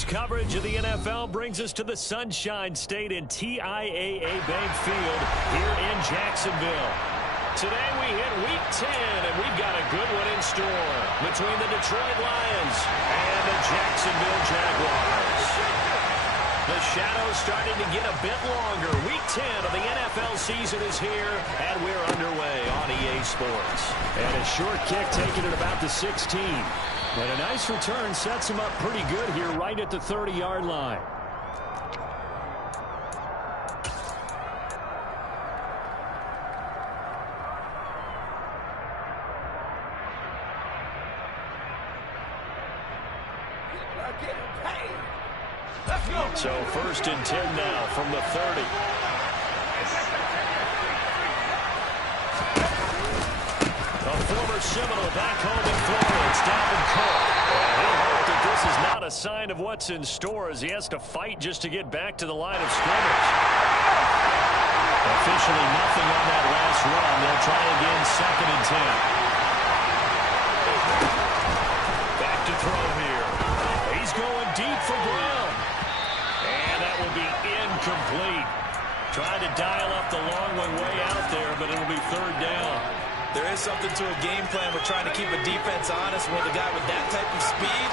Sports coverage of the NFL brings us to the Sunshine State in TIAA Bank Field here in Jacksonville. Today we hit Week 10, and we've got a good one in store between the Detroit Lions and the Jacksonville Jaguars. The shadow's starting to get a bit longer. Week 10 of the NFL season is here, and we're underway on EA Sports. And a short kick taken at about the 16. And a nice return sets him up pretty good here right at the 30-yard line. So 1st and 10 now from the 30. A former Seminole back home in Florida. It's Dalvin Cook. He'll hope that this is not a sign of what's in store as he has to fight just to get back to the line of scrimmage. Officially nothing on that last run. They'll try again 2nd and 10. Back to throw here. He's going deep for Brown. And that will be incomplete. Tried to dial up the long one way out there, but it'll be 3rd down. There is something to a game plan. We're trying to keep a defense honest. With a guy with that type of speed,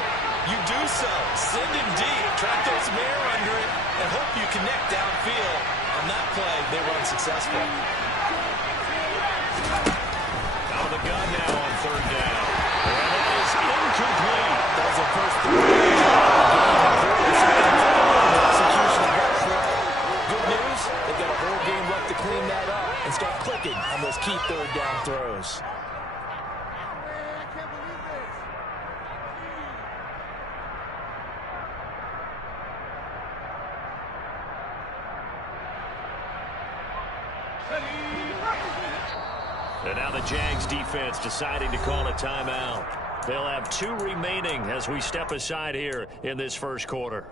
you do so. Send him deep. Try to throw some air under it and hope you connect downfield. On that play, they were unsuccessful. Out of the gun now on 3rd down. And that is incomplete. That was their first execution of that play. Good news, they've got a whole game left to clean that up and start clicking on those key 3rd down throws. And now the Jags defense deciding to call a timeout. They'll have 2 remaining as we step aside here in this first quarter.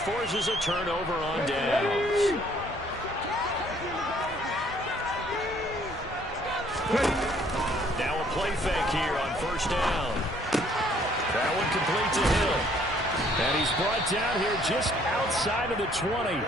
Forces a turnover on downs. Now a play fake here on 1st down. That one complete to Hill. And he's brought down here just outside of the 20.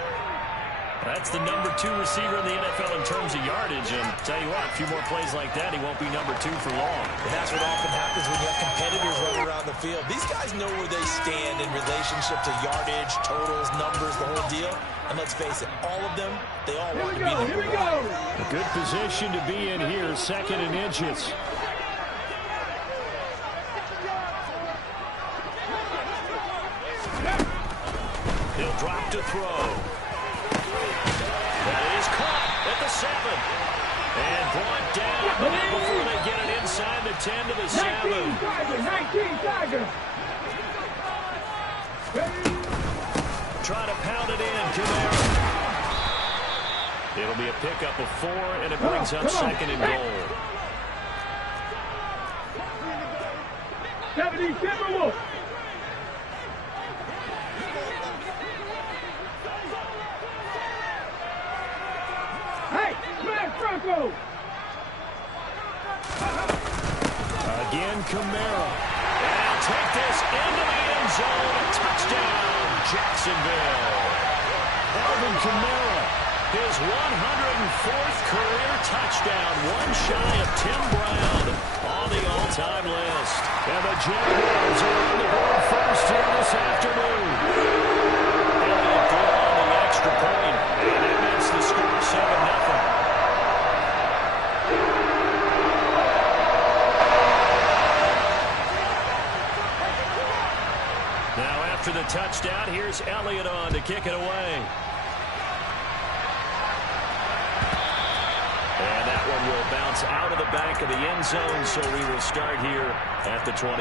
That's the number 2 receiver in the NFL in terms of yardage. And tell you what, a few more plays like that, he won't be number 2 for long. And that's what often happens when you have competitors running around the field. These guys know where they stand in relationship to yardage, totals, numbers, the whole deal. And let's face it, all of them, they all want to be number 1. A good position to be in here, 2nd and inches. He'll drop to throw. That is caught at the 7. And brought down, but not before they get it inside the 10 to the 7. 19 Try to pound it in. Kamara. It'll be a pickup of 4, and it brings up 2nd and goal. 70 Timberwolves. Hey, smash Franco. Again, Kamara. And he'll take this into the end zone. A touchdown, Jacksonville. Alvin Kamara. His 104th career touchdown, one shy of Tim Brown on the all-time list. And the Jaguars are on the board first here this afternoon. Elliott threw on the extra point, and it makes the score 7-0. Now after the touchdown, here's Elliott on to kick it away. And that one will bounce out of the back of the end zone, so we will start here at the 25.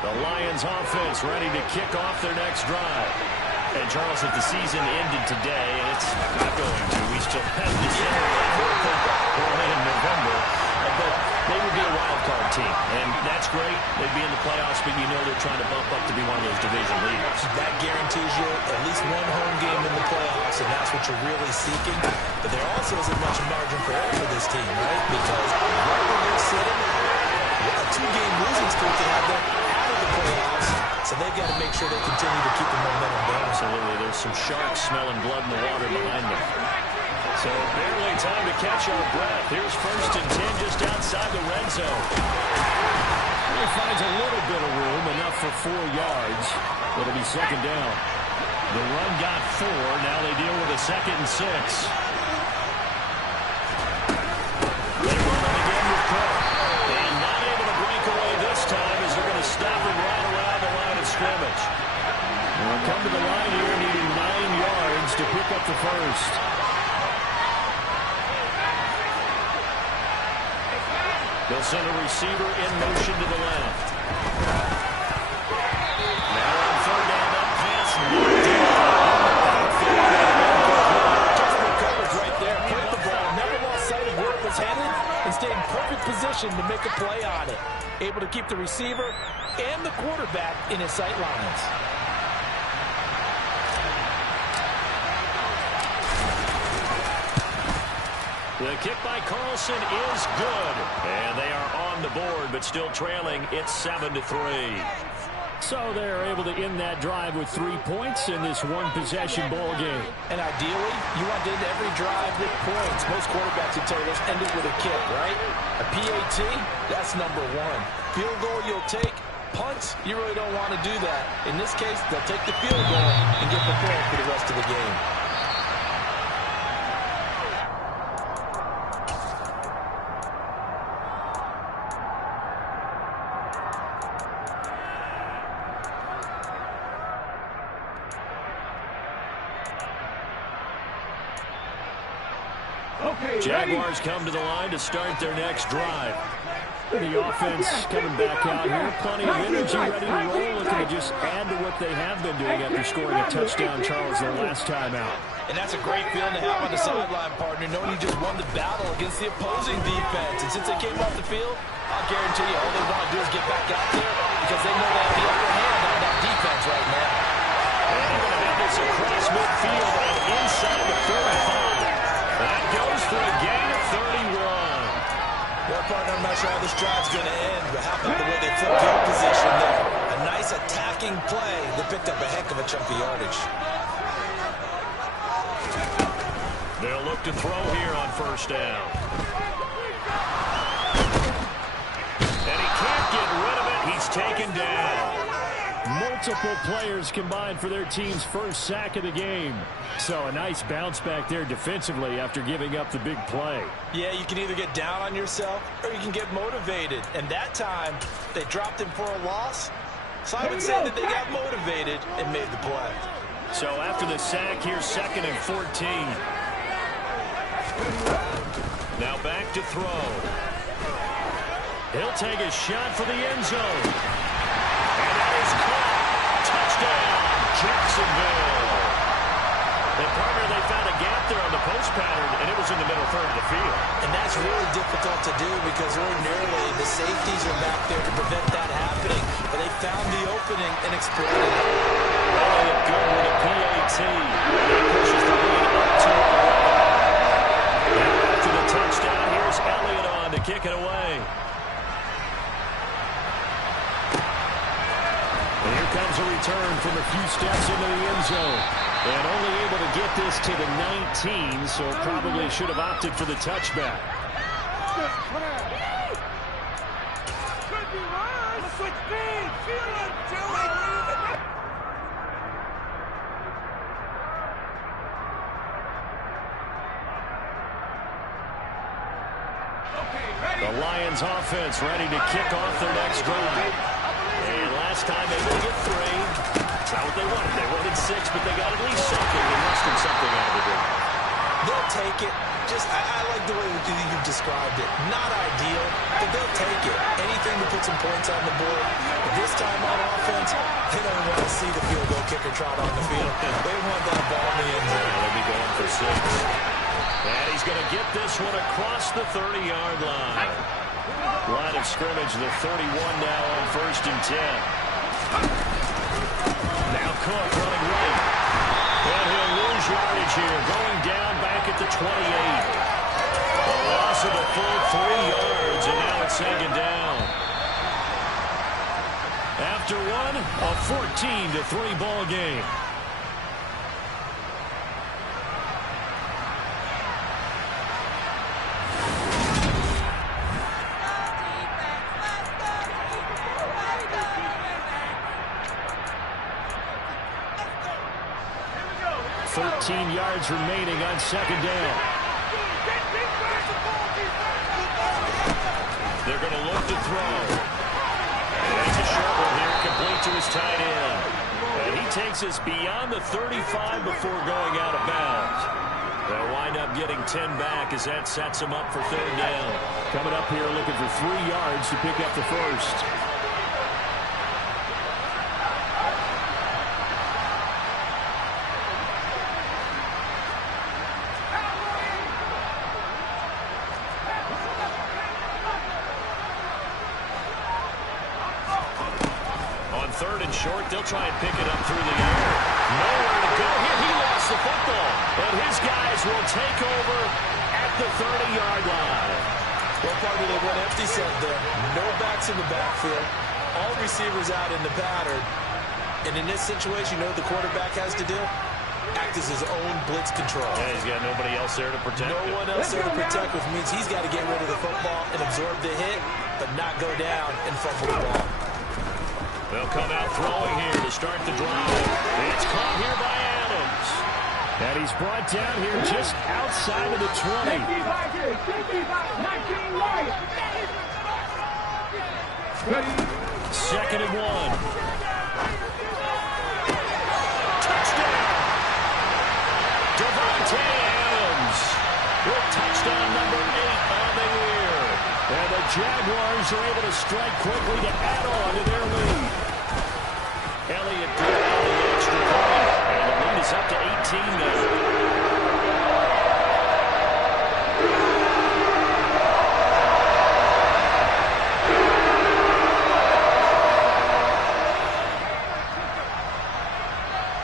The Lions offense ready to kick off their next drive. And Charles, if the season ended today, and it's not going to, we still have December in November, but they would be a wild card team. And that's great. They'd be in the playoffs, but you know they're trying to bump up to be one of those division leaders. That guarantees you at least one home game in the playoffs, and that's what you're really seeking. But there also isn't much margin for error for this team, right? Because right where they're sitting, a 2-game losing streak to have them out of the playoffs, so they've got to make sure they continue to keep the momentum going. Absolutely. There's some sharks smelling blood in the water behind them. So barely time to catch our breath. Here's 1st and 10 just outside the red zone. He finds a little bit of room, enough for 4 yards. It'll be 2nd down. The run got 4. Now they deal with a 2nd and 6. They run it again with Cook. And not able to break away this time as they're going to stop him right around the line of scrimmage. They'll come to the line here needing 9 yards to pick up the first. They'll send a receiver in motion to the left. Now on 3rd down, that pass knocked down. Just recovered right there. Put the ball. Never lost sight of where it was headed and stayed in perfect position to make a play on it. Able to keep the receiver and the quarterback in his sight lines. The kick by Carlson is good. And they are on the board, but still trailing. It's 7-3. So they're able to end that drive with 3 points in this one-possession ball game. And ideally, you want to end every drive with points. Most quarterbacks would tell you, let's end it with a kick, right? A PAT, that's number 1. Field goal you'll take. Punts, you really don't want to do that. In this case, they'll take the field goal and get prepared for the rest of the game. Jaguars come to the line to start their next drive. The offense coming back out here. Plenty of energy, ready to roll. Looking to just add to what they have been doing after scoring a touchdown, Charles, their last time out. And that's a great feeling to have on the sideline, partner, knowing you just won the battle against the opposing defense. And since they came off the field, I'll guarantee you all they want to do is get back out there because they know they have the upper hand on that defense right now. And they're going to have this across midfield and inside the 35. That goes for a gain of 31. Well, partner, I'm not sure how this drive's going to end, but how about the way they flip field position there? A nice attacking play. They picked up a heck of a chunk of yardage. They'll look to throw here on 1st down. And he can't get rid of it. He's taken down. Multiple players combined for their team's first sack of the game. So a nice bounce back there defensively after giving up the big play. Yeah, you can either get down on yourself or you can get motivated. And that time, they dropped him for a loss. So I would say that they got motivated and made the play. So after the sack, here's 2nd and 14. Now back to throw. He'll take a shot for the end zone. And that is caught. Touchdown, Jacksonville. And partner, they found a gap there on the post pattern, and it was in the middle third of the field. And that's really difficult to do because ordinarily the safeties are back there to prevent that happening. But they found the opening and exploited it. Elliott good with a PAT. That pushes the lead up to 11. Now after the touchdown, here's Elliott on to kick it away. And here comes a return from a few steps into the end zone. And only able to get this to the 19, so probably should have opted for the touchback. Lions offense ready to kick off their next drive. And last time they will get 3. It's not what they wanted. They wanted 6, but they got at least something. They mustered something out of the game. They'll take it. I like the way you've described it. Not ideal, but they'll take it. Anything to put some points on the board. But this time on offense, they don't want to see the field goal kicker trot on the field. They want that ball in the end zone. They'll be going for 6. And he's going to get this one across the 30-yard line. Line of scrimmage, the 31 now on 1st and 10. Now Cook running right. And he'll lose yardage here, going down back at the 28. A loss of a full 3 yards, and now it's 2nd down. After one, a 14-3 ball game. Yards remaining on 2nd down. They're going to look to throw. And it's a short one here, complete to his tight end. And he takes us beyond the 35 before going out of bounds. They'll wind up getting 10 back as that sets him up for 3rd down. Coming up here looking for 3 yards to pick up the first. Short, they'll try and pick it up through the air. Nowhere to go here. He lost the football. And his guys will take over at the 30-yard line. Well, partner, they went empty set there. No backs in the backfield. All receivers out in the pattern. And in this situation, you know what the quarterback has to do? Act as his own blitz control. Yeah, he's got nobody else there to protect him. No one else there to protect, which means he's got to get rid of the football and absorb the hit, but not go down and fumble the ball. They'll come out throwing here to start the drive. It's caught here by Adams. And he's brought down here just outside of the 20. 2nd and 1. Touchdown. Devontae Adams with touchdown number 8 on the year. And the Jaguars are able to strike quickly to add on to their lead. Elliott grabbed the extra point, and the lead is up to 18 now.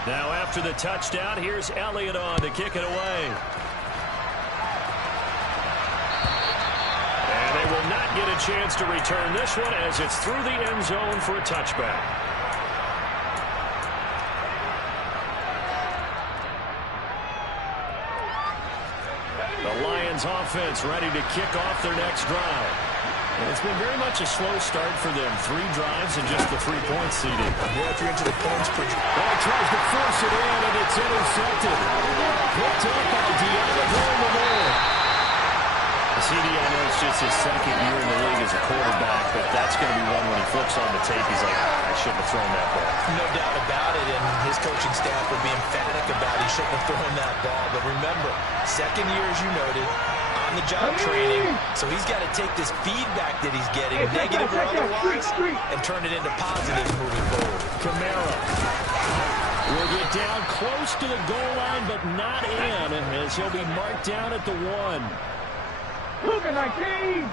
Now after the touchdown, here's Elliott on to kick it away. Will not get a chance to return this one as it's through the end zone for a touchback. The Lions offense ready to kick off their next drive. And it's been very much a slow start for them. 3 drives and just the 3-point seeding. Yeah, if you're into the points per drive. Oh, he tries to force it in, and it's intercepted. Picked up by DeAndre. CD, I know it's just his 2nd year in the league as a quarterback, but that's going to be one when he flips on the tape. He's like, I shouldn't have thrown that ball. No doubt about it, and his coaching staff will be emphatic about he shouldn't have thrown that ball. But remember, 2nd year, as you noted, on-the-job training, so he's got to take this feedback that he's getting, negative or otherwise, and turn it into positives moving forward. Kamara will get down close to the goal line, but not in, as he'll be marked down at the 1. Look at my team!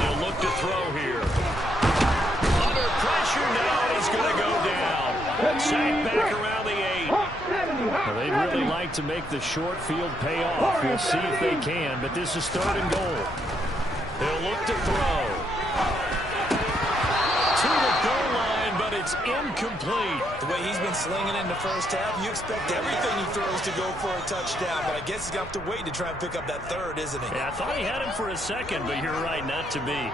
They'll look to throw here. Under pressure now, and he's going to go down. Sacked back around the 8. Well, they'd really like to make the short field pay off. We'll see if they can, but this is 3rd and goal. They'll look to throw. To the goal line, but it's incomplete. The way he's been slinging in the first half, you expect everything he throws to go for a touchdown, but I guess he's got to wait to try and pick up that 3rd, isn't he? Yeah, I thought he had him for a second, but you're right, not to be.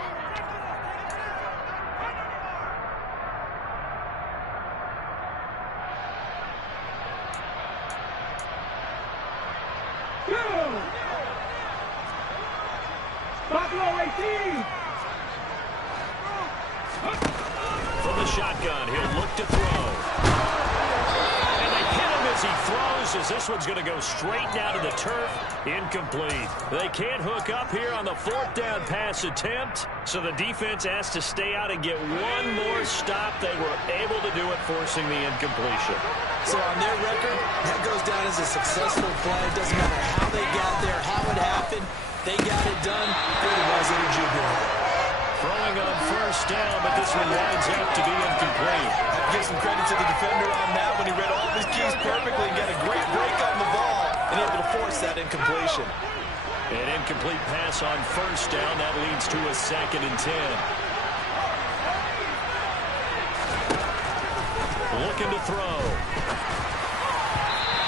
shotgun. He'll look to throw. And they hit him as he throws, as this one's going to go straight down to the turf. Incomplete. They can't hook up here on the 4th down pass attempt, so the defense has to stay out and get one more stop. They were able to do it, forcing the incompletion. So on their record, that goes down as a successful play. Doesn't matter how they got there, how it happened. They got it done. They're the ones that are jubilant. Throwing on 1st down, but this one winds up to be incomplete. I give some credit to the defender on that when he read all of his keys perfectly and got a great break on the ball and able to force that incompletion. An incomplete pass on 1st down. That leads to a 2nd and 10. Looking to throw.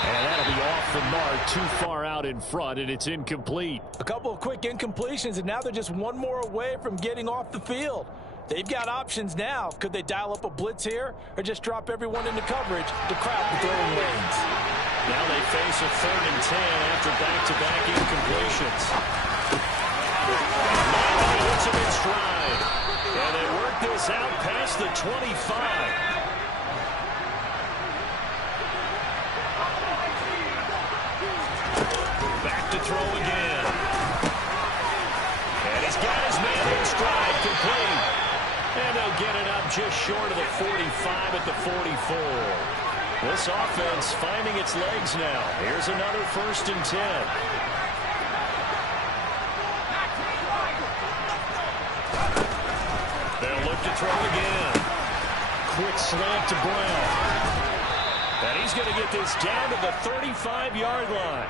And that'll be off the mark, too far out in front, and it's incomplete. A couple of quick incompletions, and now they're just one more away from getting off the field. They've got options now. Could they dial up a blitz here or just drop everyone into coverage to crowd the throwing lanes? Now they face a 3rd and 10 after back-to-back incompletions. And he hits him in stride. And they work this out past the 25. Back to throw again. And he's got his man in stride, complete. And they'll get it up just short of the 45 at the 44. This offense finding its legs now. Here's another 1st and 10. They'll look to throw again. Quick slant to Brown. And he's going to get this down to the 35-yard line.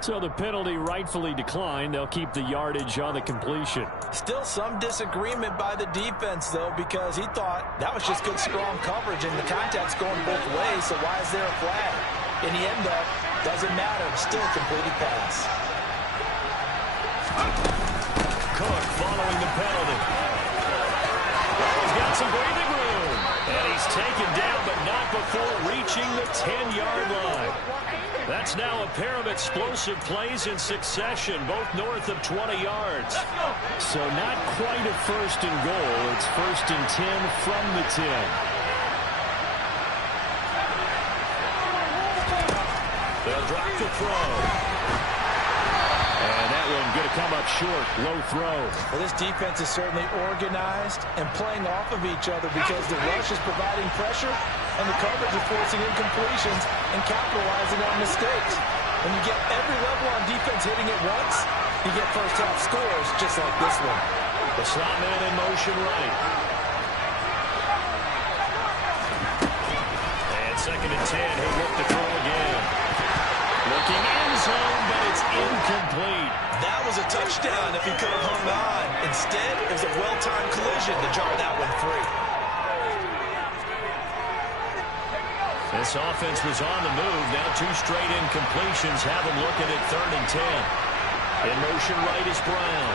So the penalty rightfully declined. They'll keep the yardage on the completion. Still some disagreement by the defense, though, because he thought that was just good, strong coverage, and the contact's going both ways, so why is there a flag? In the end, though, doesn't matter. Still a completed pass. Cook following the penalty. He's got some breathing room. And he's taken down, but not before reaching the 10-yard line. That's now a pair of explosive plays in succession, both north of 20 yards. So not quite a 1st and goal. It's 1st and 10 from the 10. They'll drop the throw. And that one going to come up short. Low throw. Well, this defense is certainly organized and playing off of each other because the rush is providing pressure and the coverage is forcing incompletions and capitalizing on mistakes. When you get every level on defense hitting it once, you get first-half scores just like this one. The slot man in motion right. And 2nd and 10. He'll look to throw again. Looking end zone, but it's incomplete. That was a touchdown if he could have hung on. Instead, it was a well-timed collision to jar that one free. This offense was on the move. Now 2 straight incompletions have them looking at 3rd and 10. In motion right is Brown.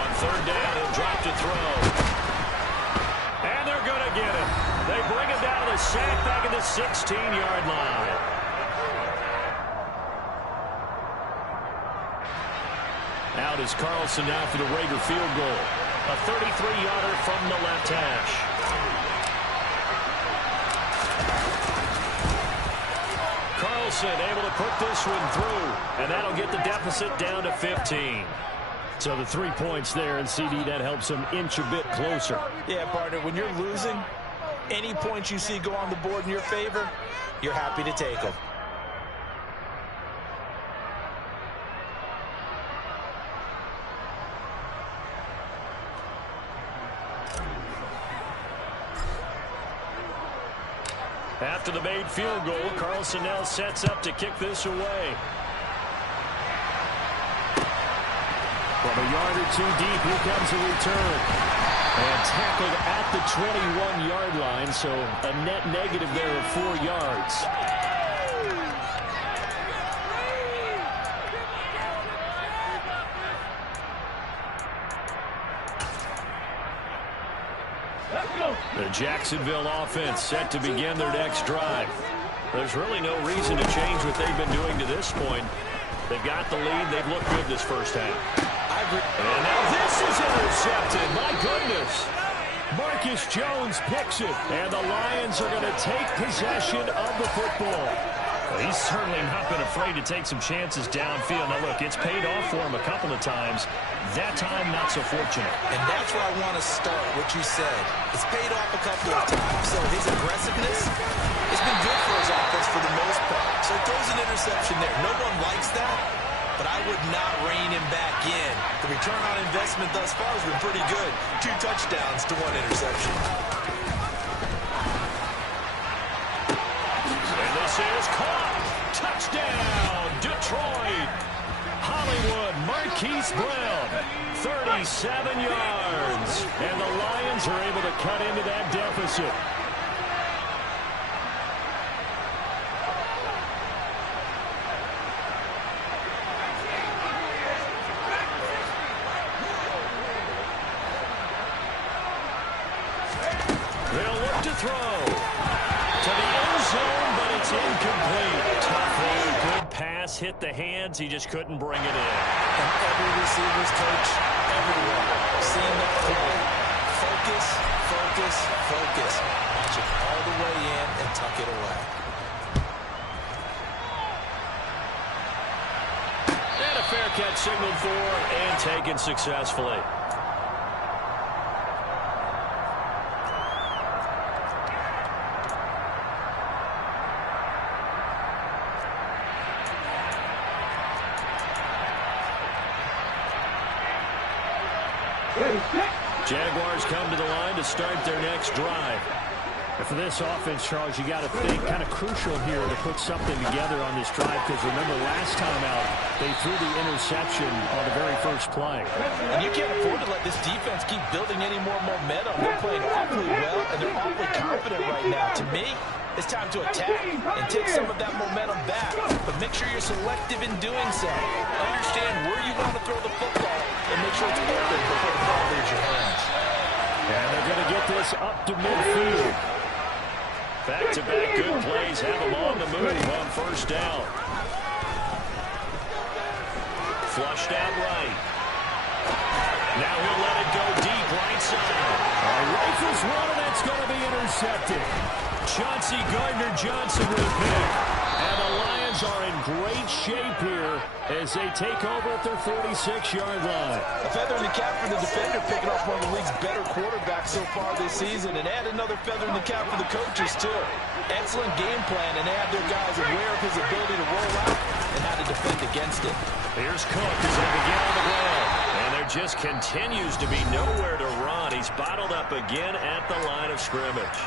On 3rd down, he'll drop to throw. And they're going to get it. They bring him down to the sack back at the 16-yard line. Out is Carlson now for the Rager field goal. A 33-yarder from the left hash. Carlson able to put this one through, and that'll get the deficit down to 15. So the 3 points there, and CD, that helps them inch a bit closer. Yeah, partner, when you're losing, any points you see go on the board in your favor, you're happy to take them. After the made field goal, Carlson now sets up to kick this away. From a yard or 2 deep, here comes a return. And tackled at the 21-yard line, so a net negative there of 4 yards. The Jacksonville offense set to begin their next drive. There's really no reason to change what they've been doing to this point. They've got the lead. They've looked good this first half. I And now this is intercepted. My goodness. Marcus Jones picks it, and the Lions are going to take possession of the football. Well, he's certainly not been afraid to take some chances downfield. Now, look, it's paid off for him a couple of times. That time, not so fortunate. And that's where I want to start, what you said. It's paid off a couple of times, so his aggressiveness has been good for his offense for the most part. So he throws an interception there. No one likes that, but I would not rein him back in. The return on investment thus far has been pretty good. 2 touchdowns to 1 interception. And this is caught. Touchdown, Detroit. Hollywood, Marquise Brown, 37 yards. And the Lions are able to cut into that deficit. They'll look to throw to the end zone, but it's incomplete. Tough hold, good pass, hit the hands. He just couldn't bring it in. And every receiver's coach, everyone, seeing that play. Focus, focus, focus. Watch it all the way in and tuck it away. And a fair catch signaled for and taken successfully. Jaguars come to the line to start their next drive. And for this offense, Charles, you got to think kind of crucial here to put something together on this drive, because remember last time out they threw the interception on the very first play. And you can't afford to let this defense keep building any more momentum. They're playing awfully well, and they're awfully confident right now. To me, it's time to attack and take some of that momentum back. But make sure you're selective in doing so. Understand where you want to throw the football and make sure it's open before the ball leaves your hands. And they're going to get this up to midfield. Back-to-back good plays have them on the move on first down. Flushed out right. Now he'll let it go deep right side. Rifles one, and that's going to be intercepted. Chauncey Gardner-Johnson with a pick. And the Lions are in great shape here as they take over at their 46-yard line. A feather in the cap for the defender, picking off one of the league's better quarterbacks so far this season, and add another feather in the cap for the coaches, too. Excellent game plan, and they have their guys aware of his ability to roll out and how to defend against it. Here's Cook as they begin on the ground. And there just continues to be nowhere to run. He's bottled up again at the line of scrimmage.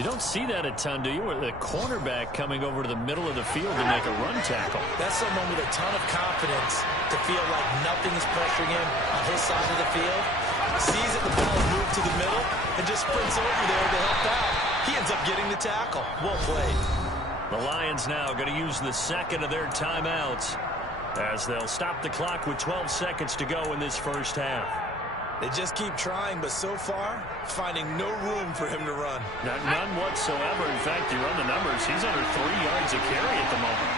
You don't see that a ton, do you? Where the cornerback coming over to the middle of the field to make a run tackle. That's someone with a ton of confidence to feel like nothing is pressuring him on his side of the field. Sees that the ball is moved to the middle and just sprints over there to help out. He ends up getting the tackle. Well played. The Lions now going to use the second of their timeouts as they'll stop the clock with 12 seconds to go in this first half. They just keep trying, but so far, finding no room for him to run. None whatsoever. In fact, you run the numbers. He's under 3 yards a carry at the moment.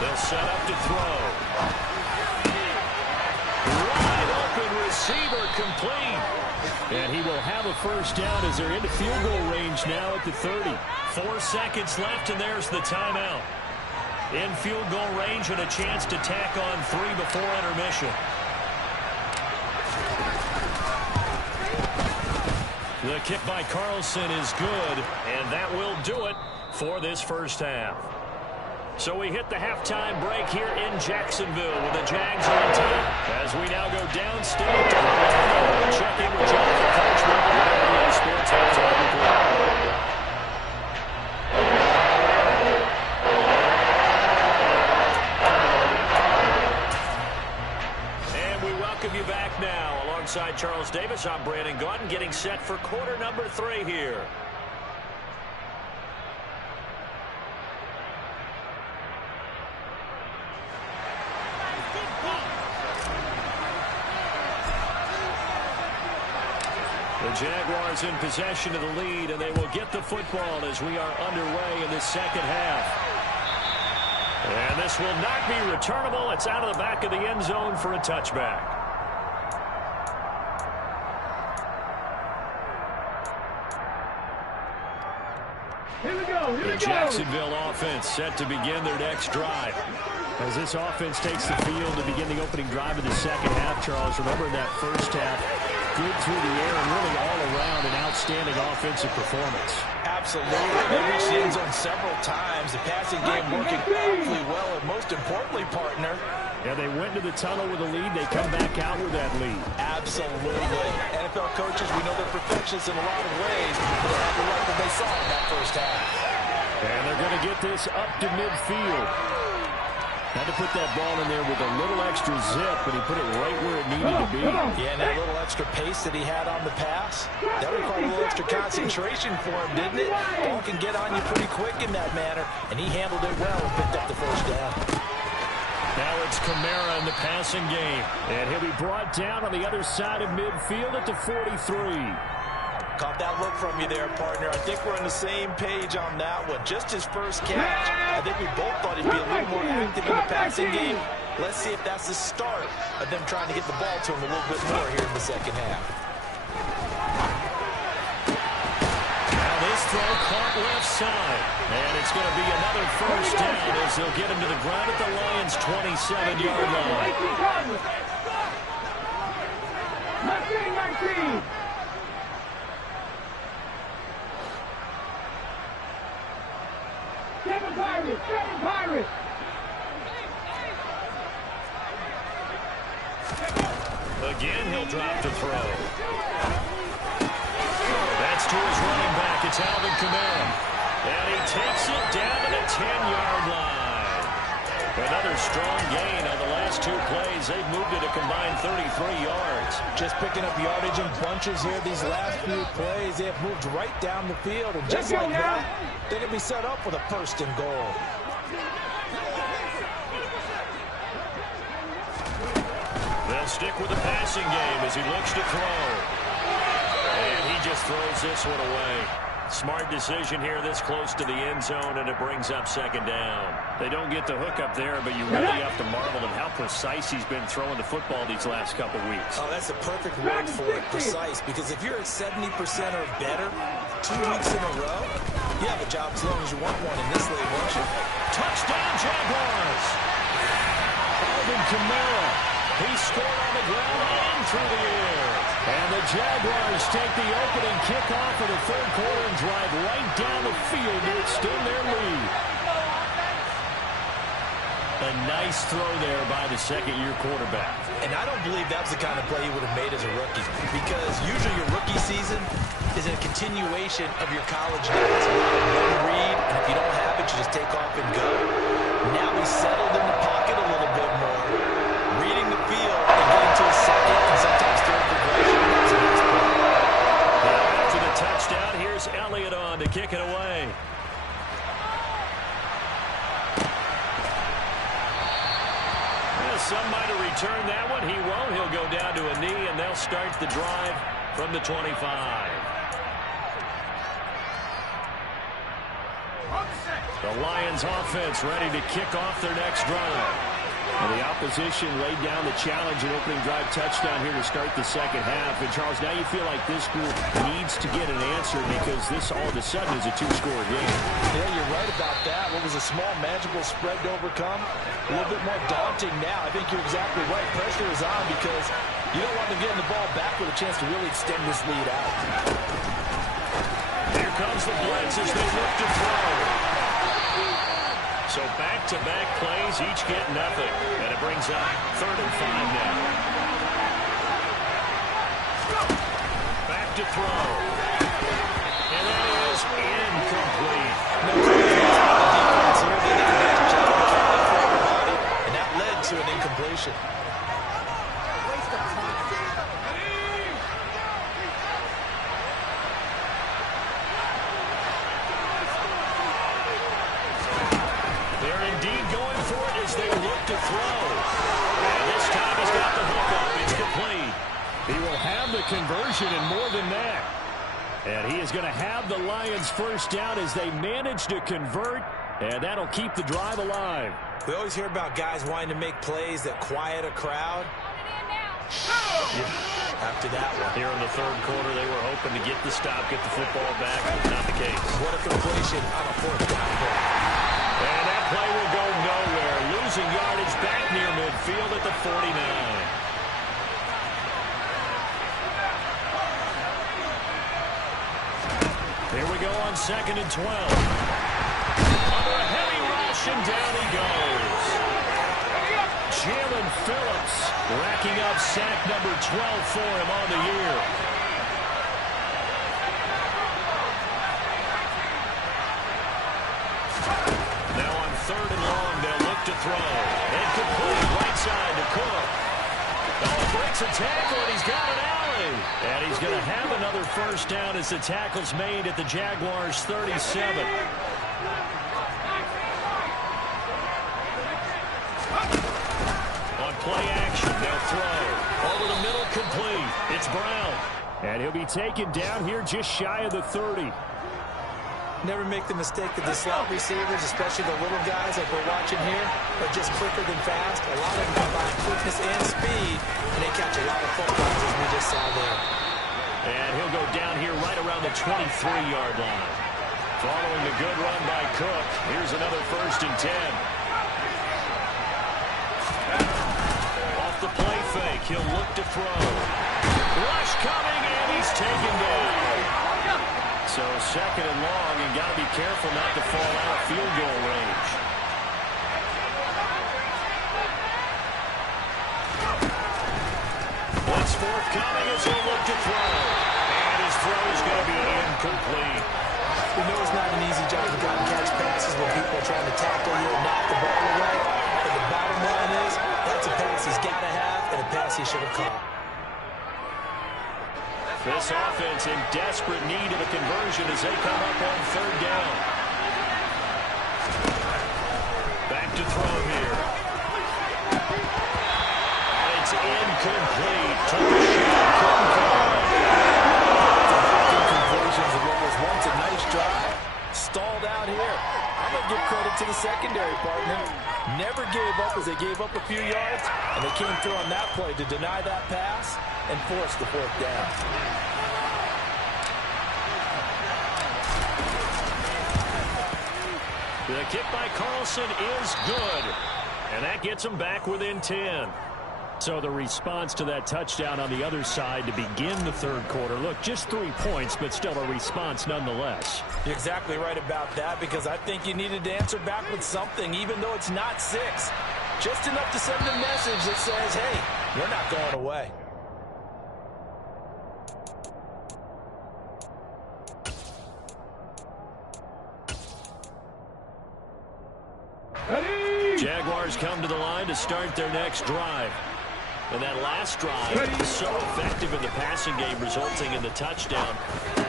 They'll set up to throw. Wide open receiver complete. And he will have a first down as they're into field goal range now at the 30. 4 seconds left, and there's the timeout. In field goal range and a chance to tack on 3 before intermission. The kick by Carlson is good, and that will do it for this first half. So we hit the halftime break here in Jacksonville with the Jags on top. As we now go downstate to Orlando. We'll check in with Jonathan Coachman on Sports Halftime Report. And we welcome you back now. Alongside Charles Davis, I'm Brandon Gaudin, getting set for quarter number 3 here. The Jaguars in possession of the lead, and they will get the football as we are underway in the second half. And this will not be returnable. It's out of the back of the end zone for a touchback. Here we go. The Jacksonville offense set to begin their next drive. As this offense takes the field to begin the opening drive of the second half, Charles, remember in that first half, good through the air and really all around an outstanding offensive performance. Absolutely. They reached the end zone several times. The passing game working awfully well, and most importantly, partner. Yeah, they went to the tunnel with a lead. They come back out with that lead. Absolutely. NFL coaches, we know they're perfectionists in a lot of ways, but they have the right that they saw in that first half. And they're going to get this up to midfield. Had to put that ball in there with a little extra zip, but he put it right where it needed to be. Yeah, and that little extra pace that he had on the pass, that required a little extra concentration for him, didn't it? Ball can get on you pretty quick in that manner, and he handled it well and picked up the first down. Now it's Kamara in the passing game, and he'll be brought down on the other side of midfield at the 43. Caught that look from you there, partner. I think we're on the same page on that one. Just his first catch. I think we both thought he'd be a little more active in the passing game. Let's see if that's the start of them trying to get the ball to him a little bit more here in the second half. Now this throw caught left side. And it's going to be another first down as they'll get him to the ground at the Lions' 27-yard line. 19. Seven Pirates! Again, he'll drop to throw. That's to his running back. It's Alvin Kamara. And he takes it down to the 10-yard line. Another strong gain on the last two plays. They've moved it a combined 33 yards. Just picking up yardage in bunches here these last few plays. They have moved right down the field, and just like that, they're going to be set up with a first and goal. They'll stick with the passing game as he looks to throw. And he just throws this one away. Smart decision here this close to the end zone, and it brings up second down. They don't get the hook up there, but you really have to marvel at how precise he's been throwing the football these last couple weeks. Oh, that's a perfect word for it, precise, because if you're at 70% or better 2 weeks in a row, you have a job as long as you want one in this league, won't you? Touchdown, Jaguars! Alvin Kamara. He scored on the ground and through the air. And the Jaguars take the opening kickoff of the third quarter and drive right down the field to extend their lead. A nice throw there by the second-year quarterback. And I don't believe that was the kind of play he would have made as a rookie, because usually your rookie season is a continuation of your college days. One read, and if you don't have it, you just take off and go. Now he's settled in the pocket a little bit more, reading the field and getting to a second and sometimes third progression. That's a nice play. After the touchdown, here's Elliott on to kick it away. Some might have returned that one. He won't. He'll go down to a knee, and they'll start the drive from the 25. The Lions offense ready to kick off their next drive. And the opposition laid down the challenge and opening drive touchdown here to start the second half. And, Charles, now you feel like this group needs to get an answer because this all of a sudden is a two-score game. Yeah, you're right about that. What was a small, manageable spread to overcome, a little bit more daunting now. I think you're exactly right. Pressure is on because you don't want them getting the ball back with a chance to really extend this lead out. Here comes the blitz as they look to throw. So back-to-back plays, each get nothing. And it brings up 3rd and 5 now. Back to throw. And that is incomplete. No defense here. They did a nice job of accounting for everybody, and that led to an incompletion. They look to throw. And this time he's got the hook up. It's complete. He will have on the conversion and more than that. And he is going to have the Lions first down as they manage to convert, and that'll keep the drive alive. We always hear about guys wanting to make plays that quiet a crowd. After that one. Here in the third quarter, they were hoping to get the stop, get the football back. Not the case. What a completion on a fourth down play. And that play will go nowhere. Losing yardage back near midfield at the 49. Here we go on 2nd and 12. Under a heavy rush, and down he goes. Jalen Phillips racking up sack number 12 for him on the year. Now on 3rd and long, they'll look to throw. And complete right side to Cook. Oh, breaks a tackle, and he's got an alley. And he's going to have another first down as the tackle's made at the Jaguars' 37. On play action, they'll throw. Over the middle, complete. It's Brown. And he'll be taken down here just shy of the 30. Never make the mistake that the slot receivers, especially the little guys like we're watching here, are just quicker than fast. A lot of them combine quickness and speed, and they catch a lot of footballs as we just saw there. And he'll go down here right around the 23-yard line. Following the good run by Cook, here's another 1st and 10. Off the play fake, he'll look to throw. Rush coming, and he's taken down. So 2nd and long, and got to be careful not to fall out of field goal range. Blitz forthcoming as he'll look to throw. And his throw is going to be incomplete. We know it's not an easy job to go out and catch passes when people are trying to tackle you and knock the ball away. But the bottom line is, that's a pass he's got to have and a pass he should have caught. This offense in desperate need of a conversion as they come up on 3rd down. Back to throw here. And it's incomplete. Took a shot, couldn't call it. Incompletions of what was once a nice drive. Stalled out here. I'm going to give credit to the secondary partner. Never gave up as they gave up a few yards, and they came through on that play to deny that pass and force the 4th down. The kick by Carlson is good. And that gets them back within 10. So the response to that touchdown on the other side to begin the 3rd quarter. Look, just 3 points, but still a response nonetheless. You're exactly right about that, because I think you needed to answer back with something, even though it's not 6. Just enough to send a message that says, hey, we're not going away. Jaguars come to the line to start their next drive. And that last drive was so effective in the passing game, resulting in the touchdown.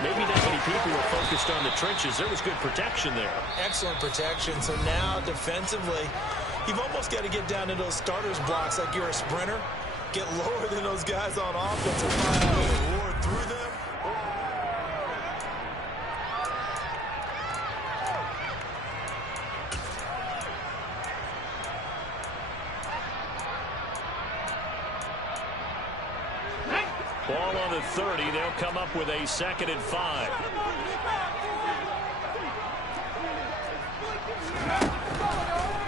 Maybe not many people were focused on the trenches. There was good protection there. Excellent protection. So now, defensively, you've almost got to get down to those starters blocks like you're a sprinter. Get lower than those guys on offense and find a way to roar through them. Ball on the 30. They'll come up with a 2nd and 5.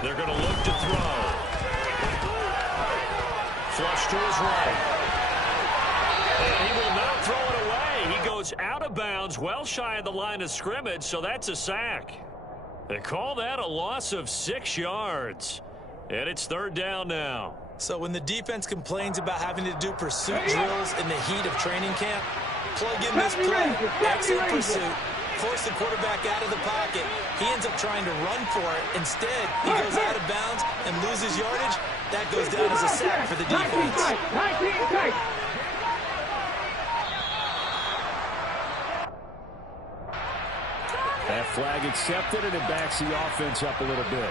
They're going to look to throw. Flush to his right. And he will not throw it away. He goes out of bounds, well shy of the line of scrimmage, so that's a sack. They call that a loss of 6 yards. And it's 3rd down now. So when the defense complains about having to do pursuit drills in the heat of training camp, plug in this play. Excellent pursuit. Force the quarterback out of the pocket. He ends up trying to run for it. Instead, he goes out of bounds and loses yardage. That goes down as a sack for the defense. That flag accepted, and it backs the offense up a little bit.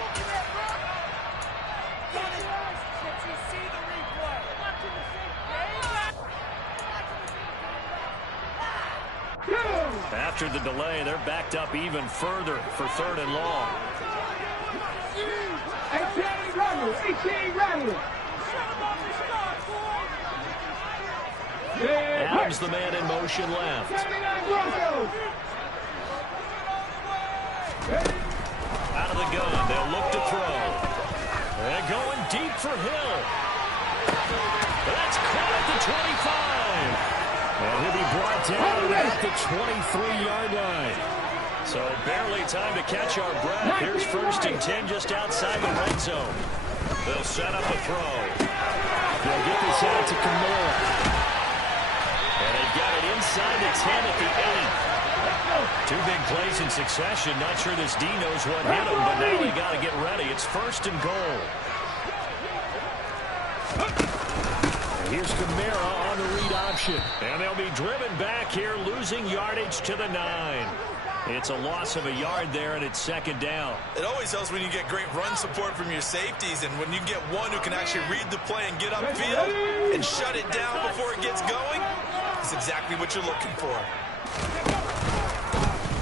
After the delay, they're backed up even further for 3rd and long. 18 runners. 18 runners. Adams, the man in motion left. 79 Broncos. Out of the gun, they'll look to throw. And going deep for Hill. That's caught at the 25. And he'll be brought down at the 23-yard line. So barely time to catch our breath. Here's 1st and 10 just outside the red zone. They'll set up a throw. They'll get this out to Kamara. And they've got it inside the 10 at the 8. 2 big plays in succession. Not sure this D knows what hit him, but now they got to get ready. It's 1st and goal. Here's Kamara on the read option. And they'll be driven back here, losing yardage to the 9. It's a loss of a yard there, and it's 2nd down. It always helps when you get great run support from your safeties, and when you get one who can actually read the play and get upfield and shut it down before it gets going, it's exactly what you're looking for.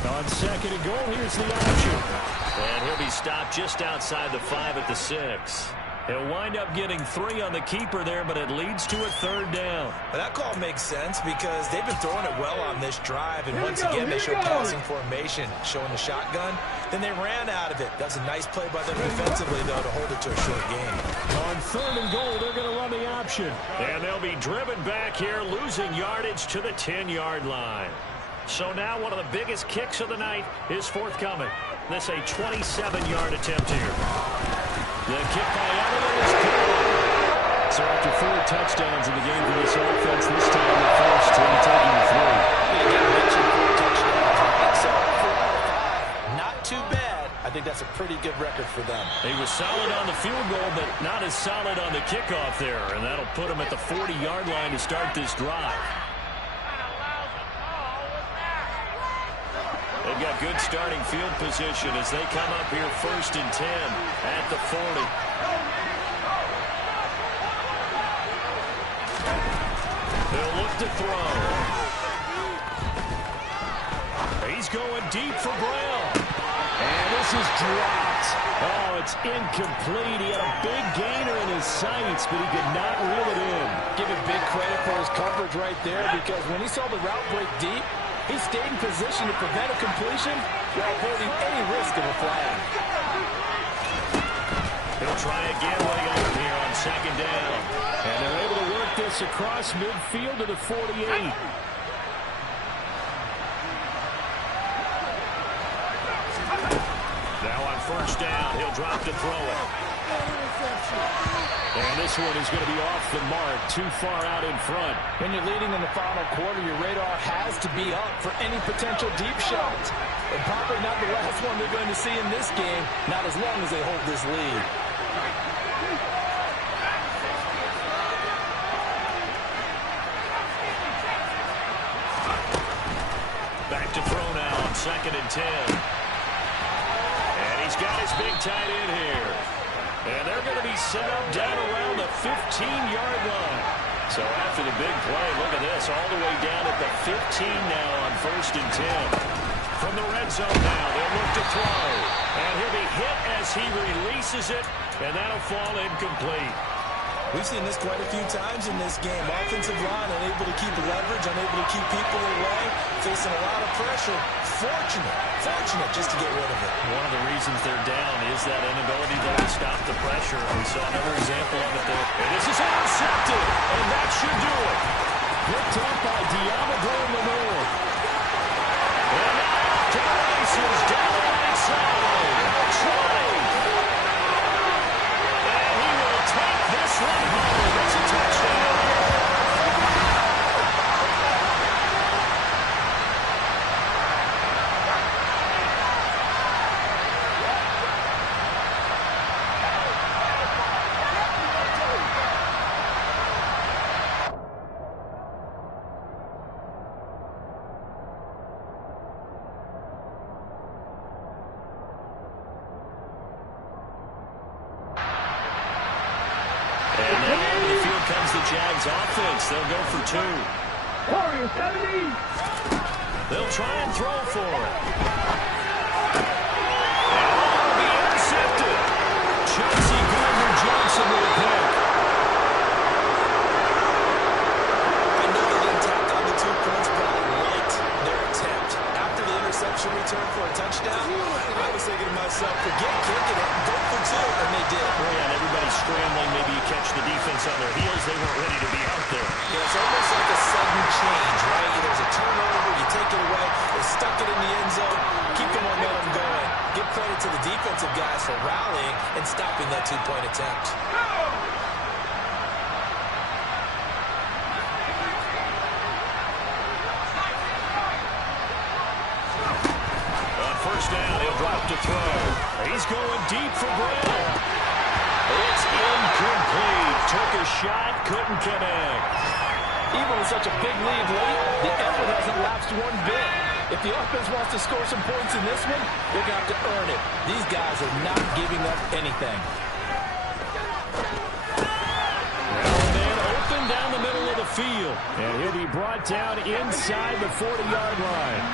On 2nd and goal, here's the option. And he'll be stopped just outside the 5 at the 6. He'll wind up getting 3 on the keeper there, but it leads to a 3rd down. Well, that call makes sense because they've been throwing it well on this drive, and once again they showed passing formation, showing the shotgun. Then they ran out of it. That's a nice play by them defensively, though, to hold it to a short game. On 3rd and goal, they're going to run the option. And they'll be driven back here, losing yardage to the 10-yard line. So now one of the biggest kicks of the night is forthcoming. This a 27-yard attempt here. The kick by Everett is good. So after 4 touchdowns in the game for this offense, this time the first team taking the 3. You mentioned 4 touchdowns, right? So 4 out of 5, not too bad. I think that's a pretty good record for them. He was solid on the field goal, but not as solid on the kickoff there, and that'll put him at the 40-yard line to start this drive. They've got good starting field position as they come up here 1st and 10 at the 40. They'll look to throw. He's going deep for Brown. And this is dropped. Oh, it's incomplete. He had a big gainer in his sights, but he could not reel it in. Give him big credit for his coverage right there, because when he saw the route break deep, he stayed in position to prevent a completion while avoiding any risk of a flag. He'll try again when he open here on 2nd down. And they're able to work this across midfield to the 48. Now on 1st down, he'll drop to throw it. And this one is going to be off the mark, too far out in front. When you're leading in the final quarter, your radar has to be up for any potential deep shots. And probably not the last one they're going to see in this game, not as long as they hold this lead. Back to throw now on 2nd and 10. And he's got his big tight end here. And they're going to be set up down around the 15-yard line. So after the big play, look at this, all the way down at the 15 now on 1st and 10. From the red zone now, they'll look to throw. And he'll be hit as he releases it, and that'll fall incomplete. We've seen this quite a few times in this game. Offensive line unable to keep leverage, unable to keep people away, facing a lot of pressure. Fortunate just to get rid of it. One of the reasons they're down is that inability to stop the pressure. We saw another example of it there. And this is intercepted, and that should do it. Picked up by Diamador Lenore. And now off to the races, down the right side. Troy. And he will take this one home. It's a touchdown. And now over the field comes the Jags offense. They'll go for 2. Warriors 70. They'll He'll try and throw for it. And it'll be intercepted. Chelsea Gardner-Johnson with a pick. I know they didn't tack on the 2 points, but I liked their attempt. After the interception return for a touchdown, I was thinking to myself, forget kicking it, go for 2, and they did. Oh, yeah, and everybody's scrambling. Maybe you catch the defense on their heels. They weren't ready to be out there. Yeah, it's almost like a sudden change, right? There's a turnover, you take it away, they stuck it in the end zone, keep the momentum going. Give credit to the defensive guys for rallying and stopping that 2-point attempt. On first down, he'll drop to throw. He's going deep for Brown. It's incomplete. Took a shot, couldn't connect. Even with such a big lead late, the effort hasn't lapsed one bit. If the offense wants to score some points in this one, they're going to have to earn it. These guys are not giving up anything. Man open down the middle of the field. And he'll be brought down inside the 40-yard line.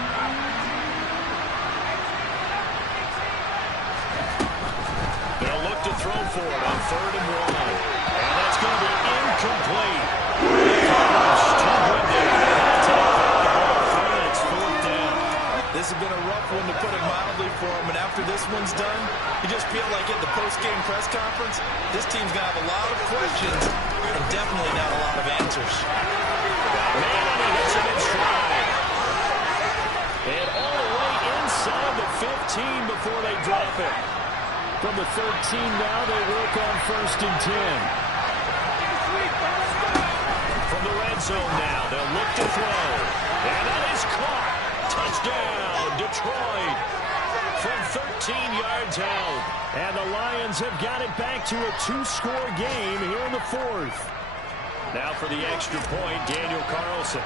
They'll look to throw for it on 3rd and 1. And that's going to be incomplete. This has been a rough one, to put it mildly, for him. And after this one's done, you just feel like at the post-game press conference, this team's going to have a lot of questions and definitely not a lot of answers. Man, and he hits him in stride. And all the way inside the 15 before they drop it. From the 13 now, they work on 1st and 10. From the red zone now, they'll look to throw. And that is caught. Touchdown, Detroit. From 13 yards out. And the Lions have got it back to a 2-score game here in the 4th. Now for the extra point, Daniel Carlson.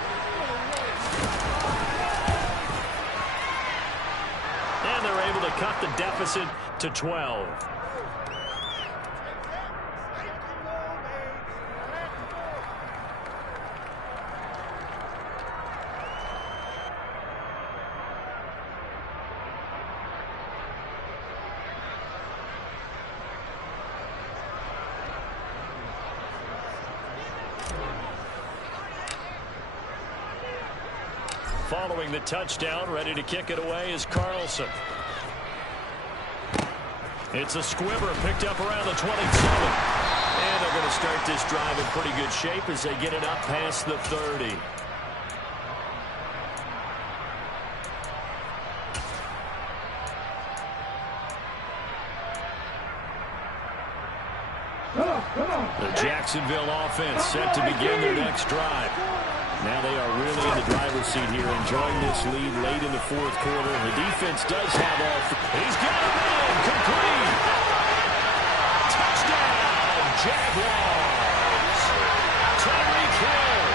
And they're able to cut the deficit to 12. Following the touchdown, ready to kick it away is Carlson. It's a squibber picked up around the 27. And they're going to start this drive in pretty good shape as they get it up past the 30. The Jacksonville offense set to begin their next drive. Now they are really in the driver's seat here, enjoying this lead late in the 4th quarter. The defense does have all. He's got it in, complete. Touchdown, Jaguars. Tyreek Hill,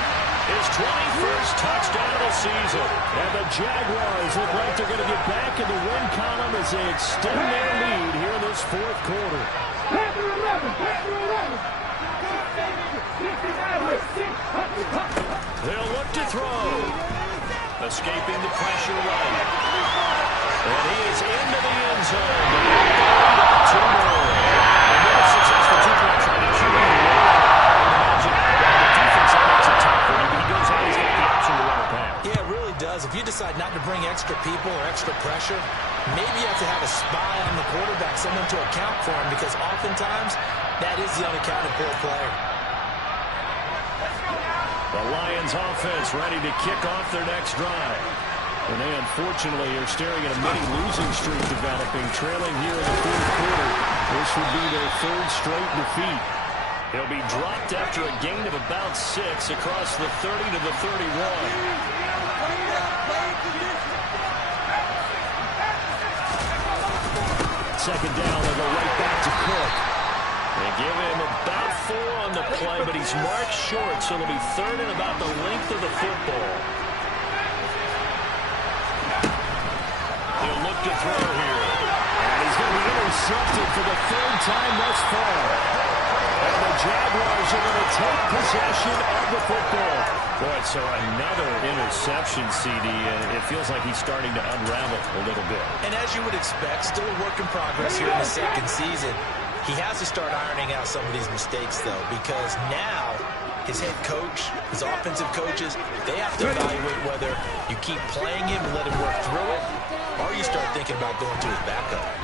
his 21st touchdown of the season. And the Jaguars look like they're going to get back in the win column as they extend their lead here in this 4th quarter. Panther 11, Panther 11. They'll look to throw. Escaping the pressure right. And he is into the end zone. Two more. And with a successful 2-point try to QB. The defense makes it tough for him. He goes out, he's got the option to run a pass. Yeah, it really does. If you decide not to bring extra people or extra pressure, maybe you have to have a spy on the quarterback, someone to account for him, because oftentimes that is the unaccounted for player. The Lions offense ready to kick off their next drive. And they unfortunately are staring at a mini losing streak developing, trailing here in the 4th quarter. This would be their 3rd straight defeat. He'll be dropped after a gain of about 6 across the 30 to the 31. Second down, they'll go right back to Cook. They give him about 4 on the play, but he's marked short, so it'll be 3rd and about the length of the football. He'll look to throw here. And he's going to be intercepted for the 3rd time thus far. And the Jaguars are going to take possession of the football. Boy, so another interception, CD, and it feels like he's starting to unravel a little bit. And as you would expect, still a work in progress here in the second season. He has to start ironing out some of these mistakes, though, because now his head coach, his offensive coaches, they have to evaluate whether you keep playing him and let him work through it, or you start thinking about going to his backup.